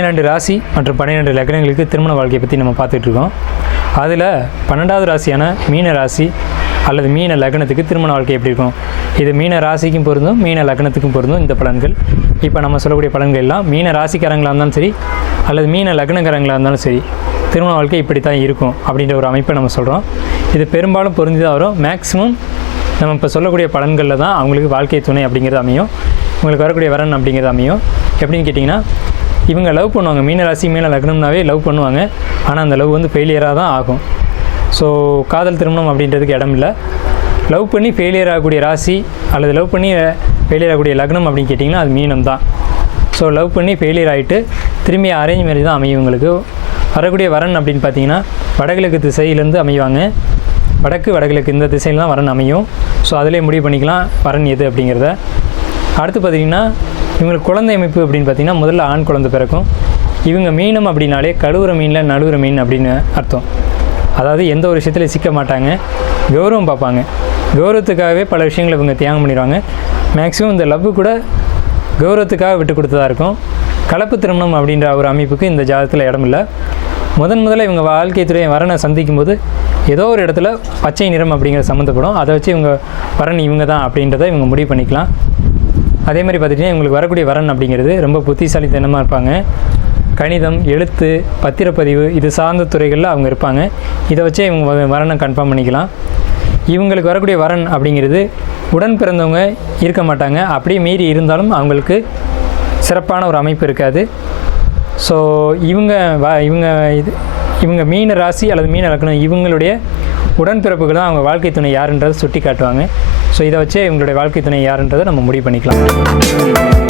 12 ராசி மற்றும் 12 லக்னங்களுக்கு திருமண வாழ்க்கையை பற்றி நம்ம பார்த்துட்ருக்கோம். அதில் 12வது ராசியான மீன ராசி அல்லது மீன லக்னத்துக்கு திருமண வாழ்க்கை எப்படி இருக்கும்? இது மீன ராசிக்கும் பொருந்தும், மீன லக்னத்துக்கும் பொருந்தும் இந்த பலன்கள். இப்போ நம்ம சொல்லக்கூடிய பலன்கள் எல்லாம் மீன ராசிக்காரங்களாக இருந்தாலும் சரி அல்லது மீன லக்னக்காரங்களாக இருந்தாலும் சரி, திருமண வாழ்க்கை இப்படி தான் இருக்கும் அப்படின்ற ஒரு அமைப்பை நம்ம சொல்கிறோம். இது பெரும்பாலும் பொருந்தி தான் வரும். மேக்ஸிமம் நம்ம இப்போ சொல்லக்கூடிய பலன்களில் தான் அவங்களுக்கு வாழ்க்கை துணை அப்படிங்கிறது அமையும், உங்களுக்கு வரக்கூடிய வரன் அப்படிங்கிறது அமையும். எப்படின்னு கேட்டிங்கன்னா, இவங்க லவ் பண்ணுவாங்க, மீன ராசி மீன லக்னம்னாவே லவ் பண்ணுவாங்க. ஆனால் அந்த லவ் வந்து ஃபெயிலியராக தான் ஆகும். ஸோ காதல் திருமணம் அப்படின்றதுக்கு இடம் இல்லை. லவ் பண்ணி ஃபெயிலியர் ஆகக்கூடிய ராசி அல்லது லவ் பண்ணி ஃபெயிலியர் ஆகக்கூடிய லக்னம் அப்படின்னு கேட்டிங்கன்னா அது மீனம் தான். ஸோ லவ் பண்ணி ஃபெயிலியர் ஆகிட்டு திரும்பி அரேஞ்ச் மேரேஜ் தான் அமையும். உங்களுக்கு வரக்கூடிய வரன் அப்படின்னு பார்த்தீங்கன்னா வடகிழக்கு திசையிலேருந்து அமைவாங்க. வடகிழக்கு இந்த திசையில் தான் வரன் அமையும். ஸோ அதிலே முடிவு பண்ணிக்கலாம் வரன் எது அப்படிங்கிறத. அடுத்து பார்த்திங்கன்னா இவங்களுக்கு குழந்தை அமைப்பு அப்படின்னு பார்த்திங்கன்னா முதல்ல ஆண் குழந்தை பிறக்கும். இவங்க மீனம் அப்படின்னாலே கழுவுற மீனில் நழுவுற மீன் அப்படின்னு அர்த்தம். அதாவது எந்த ஒரு விஷயத்துலையும் சிக்க மாட்டாங்க, கௌரவம் பார்ப்பாங்க. கௌரவத்துக்காகவே பல விஷயங்களை இவங்க தியாகம் பண்ணிடுவாங்க. மேக்ஸிமம் இந்த லவ் கூட கௌரவத்துக்காக விட்டு கொடுத்ததாக இருக்கும். கலப்பு திருமணம் அப்படின்ற ஒரு அமைப்புக்கு இந்த ஜாதகத்தில் இடம் இல்லை. முதல்ல இவங்க வாழ்க்கை துறை வரனை சந்திக்கும் போது ஏதோ ஒரு இடத்துல பச்சை நிறம் அப்படிங்கிற சம்மந்தப்படும். அதை வச்சு இவங்க வரன் இவங்க தான் அப்படின்றத இவங்க முடிவு பண்ணிக்கலாம். அதே மாதிரி பார்த்துட்டிங்கன்னா இவங்களுக்கு வரக்கூடிய வரன் அப்படிங்கிறது ரொம்ப புத்திசாலித்தனமாக இருப்பாங்க. கணிதம், எழுத்து, பத்திரப்பதிவு இது சார்ந்த துறைகளில் அவங்க இருப்பாங்க. இதை வச்சே இவங்க வரனை கன்ஃபார்ம் பண்ணிக்கலாம். இவங்களுக்கு வரக்கூடிய வரன் அப்படிங்கிறது உடன் பிறந்தவங்க இருக்க மாட்டாங்க. அப்படியே மீறி இருந்தாலும் அவங்களுக்கு சிறப்பான ஒரு அமைப்பு இருக்காது. ஸோ இவங்க மீன ராசி அல்லது மீன லக்னம் இவங்களுடைய உடன்பிறப்புகள் தான் அவங்க வாழ்க்கை துணை யாருன்றதை சுட்டி காட்டுவாங்க. ஸோ இதை வச்சே இவங்களுடைய வாழ்க்கை துணை யாருன்றதை நம்ம முடிவு பண்ணிக்கலாம்.